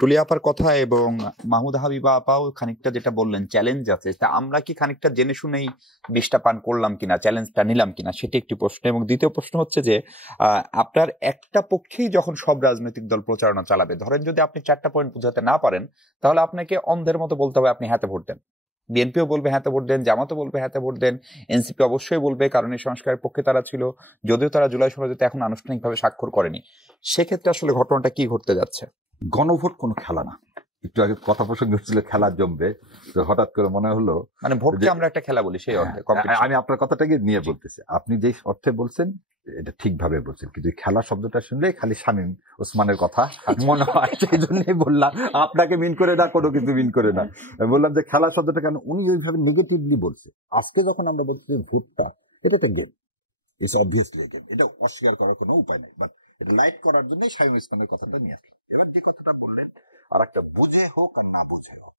টুলি আপার কথা এবং মাহমুদা হাবিবা আপাও খানিকটা যেটা বললেন চ্যালেঞ্জ আছে, তা আমরা কি খানিকটা জেনে শুনেই বিষটা পান করলাম কিনা, চ্যালেঞ্জটা নিলাম কিনা, সেটি একটি প্রশ্ন। এবং দ্বিতীয় প্রশ্ন হচ্ছে যে আপনার একটা পক্ষেই যখন সব রাজনৈতিক দল প্রচারণা চালাবে, ধরেন যদি আপনি 4টা পয়েন্ট বোঝাতে না পারেন, তাহলে আপনাকে অন্ধের মতো বলতে হবে আপনি হ্যাঁতে ভোট দেন। বিএনপিও বলবে হ্যাঁতে ভোট দেন, জামাতও বলবে হ্যাঁতে ভোট দেন, এনসিপি অবশ্যই বলবে, কারণ এই সংস্কারের পক্ষে তারা ছিল, যদিও তারা জুলাই সনদে এখন আনুষ্ঠানিকভাবে স্বাক্ষর করেনি। সেক্ষেত্রে আসলে ঘটনাটা কি ঘটতে যাচ্ছে? গণভোট কোনো খেলা না। একটু আগে কথা প্রসঙ্গ হচ্ছিল খেলা জমবে, তো হঠাৎ করে মনে হলো মানে ভোটকে আমরা একটা খেলা বলি, সেই অর্থে আমি আপনার কথাটাকে নিয়ে বলতেছি। আপনি যে অর্থে বলছেন এটা ঠিকভাবে বলছেন, কিন্তু খেলা শব্দটা শুনলে খালি শামীম ওসমানের কথা মনে হয়, সেই জন্যই বললাম আপনাকে মিন করে না, কোনো কিছু মিন করে না। বললাম যে খেলা শব্দটা কেন উনি ওইভাবে নেগেটিভলি বলছে। আজকে যখন আমরা বলছি ভোটটা এটা একটা গেম, ইটস অবভিয়াসলি গেম, এটা অস্বীকার করার কোনো উপায় নেই, বাট এটা লাইট করার জন্যই শামীম ওসমানের কথাটা নিয়ে আসছি। এবার যে কথাটা বললেন, আর একটা বুঝে হোক আর না বুঝে হোক,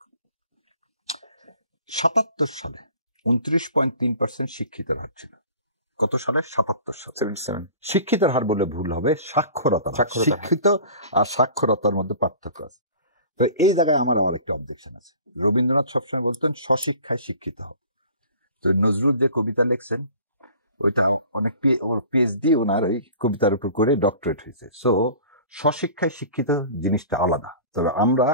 77 সালে 29.3% শিক্ষিতের হার ছিল। কত সালে? 77 সালে। 77। শিক্ষিতের হার বলে ভুল হবে, সাক্ষরতা। শিক্ষিত আর সাক্ষরতার মধ্যে পার্থক্য আছে। তো এই জায়গায় আমার একটা অবজেকশন আছে। রবীন্দ্রনাথ সবসময় বলতেন স্বশিক্ষায় শিক্ষিত হোক। তো নজরুল যে কবিতা লিখছেন ওইটা অনেক পিএইচডি ওনার ওই কবিতার উপর করে ডক্টরেট হয়েছে। সো স্বশিক্ষায় শিক্ষিত জিনিসটা আলাদা। তবে আমরা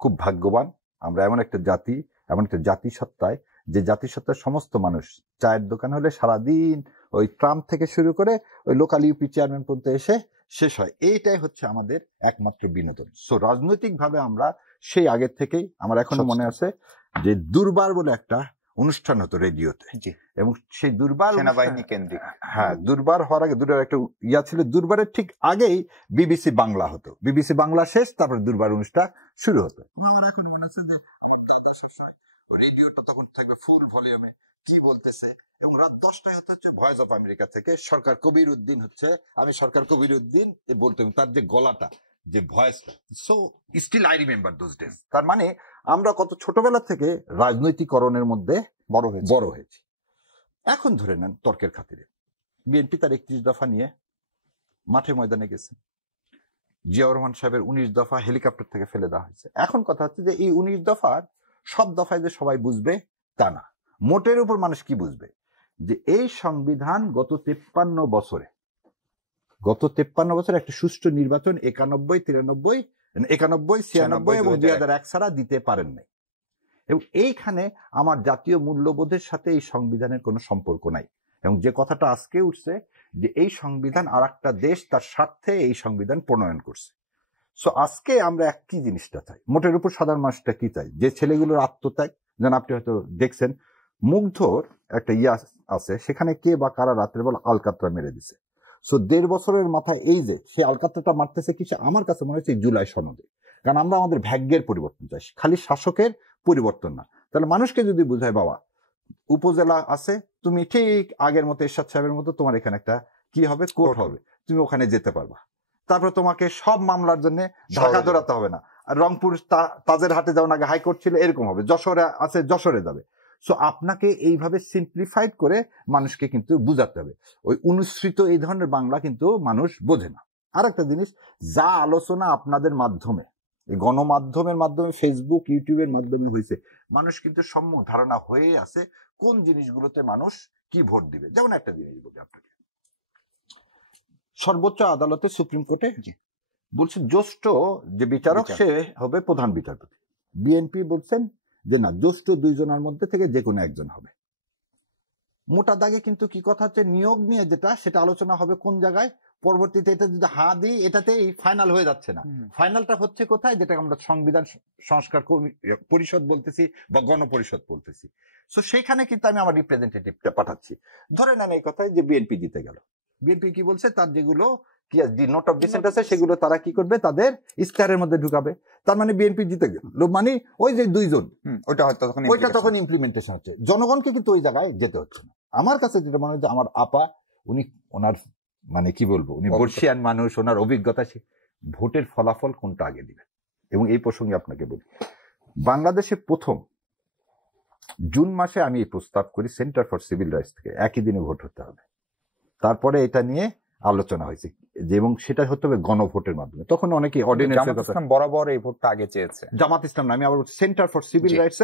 খুব ভাগ্যবান, আমরা এমন একটা জাতি, এমন একটা জাতিসত্তায়, যে জাতিসত্তার সমস্ত মানুষ, চায়ের দোকান হলে সারাদিন ওই ট্রাম থেকে শুরু করে ওই লোকাল ইউপি চেয়ারম্যান পর্যন্ত এসে শেষ হয়। এইটাই হচ্ছে আমাদের একমাত্র বিনোদন। সো রাজনৈতিক ভাবে আমরা সেই আগের থেকেই, আমার এখনো মনে আছে যে দুর্বার বলে একটা অনুষ্ঠান হতো রেডিওতে, এবং সেই দুর্বার সেনাবাহিনী কেন্দ্রিক, হ্যাঁ, দুর্বার হওয়ার আগে দুর্বার একটা ইয়া ছিল, দুর্বারের ঠিক আগেই বিবিসি বাংলা হতো, বিবিসি বাংলা শেষ, তারপরে দুর্বার অনুষ্ঠান শুরু হতো। আমার এখন মনে আছে যে রেডিওটা তখন থাকবে ফুল ভলিউমে, কি বলতেছে, এবং রাত 10টায় হচ্ছে ভয়েস অফ আমেরিকা থেকে সরকার কবির উদ্দিন হচ্ছে, আমি সরকার কবির উদ্দিন বলতাম, তার যে গলাটা, যে ভয়েসটা, so still I remember those days. তার মানে আমরা কত ছোটবেলা থেকে রাজনৈতিকরণের মধ্যে বড় হয়েছি। এখন ধরে নেন তর্কের খাতিরে বিএনপি তার 31 দফা নিয়ে মাঠে ময়দানে গেছে, জিয়াউর রহমান সাহেবের 19 দফা হেলিকপ্টার থেকে ফেলে দেওয়া হয়েছে। এখন কথা হচ্ছে যে এই 19 দফার সব দফায় যে সবাই বুঝবে তা না। মোটের উপর মানুষ কি বুঝবে, যে এই সংবিধান গত 53 বছরে একটা সুষ্ঠু নির্বাচন 91, 93, 91, 96 এবং 2001 ছাড়া দিতে পারেন নাই। এবং এইখানে আমার জাতীয় মূল্যবোধের সাথে এই সংবিধানের কোনো সম্পর্ক নাই। এবং যে কথাটা আজকে উঠছে যে এই সংবিধান আর একটা দেশ তার স্বার্থে এই সংবিধান প্রণয়ন করছে। সো আজকে আমরা একই জিনিসটা চাই, মোটের উপর সাধারণ মানুষটা কি চাই, যে ছেলেগুলোর আত্মত্যাগ, যেন আপনি হয়তো দেখছেন মুগ্ধর একটা ইয়া আছে, সেখানে কে বা কারা রাত্রে বেলা আলকাতরা মেরে দিছে। সো 1.5 বছরের মাথায় এই যে সে আলকাতরাটা মারতেছে কিসে, আমার কাছে মনে হচ্ছে জুলাই সনদে। কারণ আমরা আমাদের ভাগ্যের পরিবর্তন চাই, খালি শাসকের পরিবর্তন না। তাহলে মানুষকে যদি বুঝায়, বাবা উপজেলা আছে, তুমি ঠিক আগের মতো এরশাদ সাহেবের মতো তোমার এখানে একটা কি হবে, কোর্ট হবে, তুমি ওখানে যেতে পারবা, তারপর তোমাকে সব মামলার জন্য ঢাকা দৌড়াতে হবে না, আর রংপুর তাজের হাটে যাও না, হাইকোর্ট ছিল এরকম হবে, যশোরে আছে যশোরে যাবে। সো আপনাকে এইভাবে সিম্পলিফাইড করে মানুষকে কিন্তু বুঝাতে হবে। ওই অনুসৃত এই ধরনের বাংলা কিন্তু মানুষ বোঝে না। আর একটা জিনিস, যা আলোচনা আপনাদের মাধ্যমে, এই গণমাধ্যমের মাধ্যমে, ফেসবুক ইউটিউবের মাধ্যমে হয়েছে, মানুষ কিন্তু সম্মুখ ধারণা হয়ে আছে কোন জিনিসগুলোতে মানুষ কি ভোট দিবে। যেমন একটা জিনিস বলি আপনাকে, সর্বোচ্চ আদালতে সুপ্রিম কোর্টে বলছে জ্যেষ্ঠ যে বিচারক সে হবে প্রধান বিচারপতি। বিএনপি বলছেন যে না, জ্যেষ্ঠ 2 জনের মধ্যে থেকে যে কোনো একজন হবে। মোটা দাগে কিন্তু কি কথা হচ্ছে, নিয়োগ নিয়ে যেটা সেটা আলোচনা হবে কোন জায়গায়, পরবর্তীতে এটা যদি দিই এটাতেই ফাইনাল হয়ে যাচ্ছে না। ফাইনালটা হচ্ছে কোথায়, যেটা আমরা সংবিধান সংস্কার পরিষদ বলতেছি বা গণপরিষদ বলতেছি। সো সেখানে কিন্তু আমি আমার রিপ্রেজেন্টেটিভটা পাঠাচ্ছি। ধরে নেন এই কথায় যে বিএনপি জিতে গেল, বিএনপি কি বলছে, তার যেগুলো কি নোট অফ ডিসেন্ট আছে সেগুলো তারা কি করবে, তাদের ইস্তাহারের মধ্যে ঢুকাবে। তার মানে বিএনপি জিতে গেল, মানে ওই যে 2 জন, ওইটা তখন ইমপ্লিমেন্টেশন হচ্ছে। জনগণকে কিন্তু ওই জায়গায় যেতে হচ্ছে না। আমার কাছে যেটা মনে হয় যে আমার আপা, উনি ওনার মানে কি বলবো, উনি বর্ষিয়ান মানুষ, ওনার অভিজ্ঞতা, ভোটের ফলাফল কোনটা আগে দিবেন। এবং এই প্রসঙ্গে আপনাকে বলি, বাংলাদেশে প্রথম জুন মাসে আমি এই প্রস্তাব করি সেন্টার ফর সিভিল রাইটস থেকে, একই দিনে ভোট হতে হবে। তারপরে এটা নিয়ে আলোচনা হয়েছে যে, এবং সেটা হতে হবে গণভোটের মাধ্যমে। তখন অনেকে জামাত ইসলাম বরাবর এই ভোটটা আগে চেয়েছে। জামাত ইসলাম না, আমি আবার সেন্টার ফর সিভিল রাইটস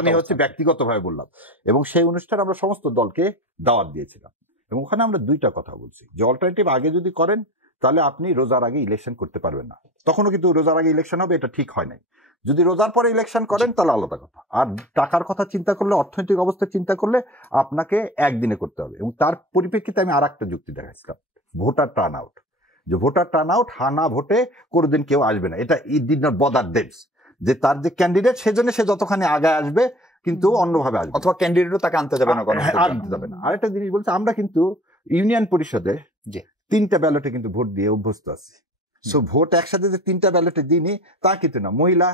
আমি হচ্ছে ব্যক্তিগতভাবে বললাম, এবং সেই অনুষ্ঠানে আমরা সমস্ত দলকে দাওয়াত দিয়েছিলাম, এবং ওখানে আমরা দুইটা কথা বলছি যে অল্টারনেটিভ আগে যদি করেন তাহলে আপনি রোজার আগে ইলেকশন করতে পারবেন না। তখনও কিন্তু রোজার আগে ইলেকশন হবে, এটা ঠিক হয় নাই। যদি রোজার পরে ইলেকশন করেন তাহলে আলাদা কথা। আর টাকার কথা চিন্তা করলে, অর্থনৈতিক অবস্থা চিন্তা করলে আপনাকে একদিনে করতে হবে। এবং তার পরিপ্রেক্ষিতে আমি আর একটা যুক্তি দেখাচ্ছিলাম, ভোটার টার্ন আউট। যে ভোটার টার্ন আউট, হানা ভোটে কোনোদিন কেউ আসবে না, এটা ইট ডিড নট বদার দেমস, যে তার যে ক্যান্ডিডেট সেজন্য সে যতখানি আগে আসবে কিন্তু অন্যভাবে আসবে, অথবা ক্যান্ডিডেটও তাকে আনতে যাবে না, আনতে যাবে না। আরেকটা জিনিস বলছে, আমরা কিন্তু ইউনিয়ন পরিষদে 3টা ব্যালটে কিন্তু ভোট দিয়ে অভ্যস্ত আছি। সো ভোট একসাথে যে 3টা ব্যালটে দিইনি তা কিন্তু না, মহিলা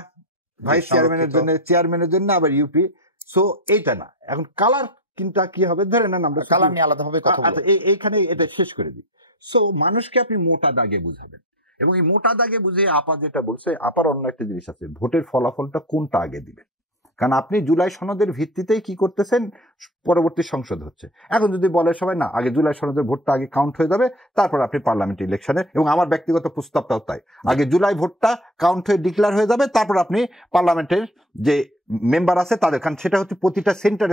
ভাইস চেয়ারম্যানের জন্য আবার ইউপি। সো এইটা না, এখন কালার কিন্তু কি হবে, ধরে নেন আমরা কালার নিয়ে আলাদাভাবে কথা বলবো, এইখানে এটা শেষ করে দিই। সো মানুষকে আপনি মোটা দাগে বুঝাবেন, এবং এই মোটা দাগে বুঝে আপা যেটা বলছে, আপার অন্য একটা জিনিস আছে, ভোটের ফলাফলটা কোনটা আগে দিবেন। কারণ আপনি জুলাই সনদের ভিত্তিতেই কি করতেছেন, পরবর্তী সংসদ হচ্ছে। এখন যদি বলে সবাই না, আগে জুলাই সনদের ভোটটা আগে কাউন্ট হয়ে যাবে, তারপর আপনি পার্লামেন্ট ইলেকশনে, এবং আমার ব্যক্তিগত প্রস্তাবটাও তাই, আগে জুলাই ভোটটা কাউন্ট হয়ে ডিক্লেয়ার হয়ে যাবে, তারপর আপনি পার্লামেন্টের যে মেম্বার আছে তাদের, কারণ সেটা হচ্ছে প্রতিটা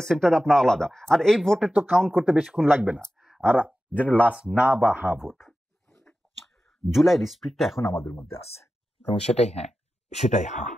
সেন্টারে আপনার আলাদা। আর এই ভোটের তো কাউন্ট করতে বেশিক্ষণ লাগবে না। আর যেটা লাস্ট না বা হা ভোট, জুলাইয়ের স্পিরিটটা এখন আমাদের মধ্যে আছে, এবং সেটাই হ্যাঁ, সেটাই হ্যাঁ।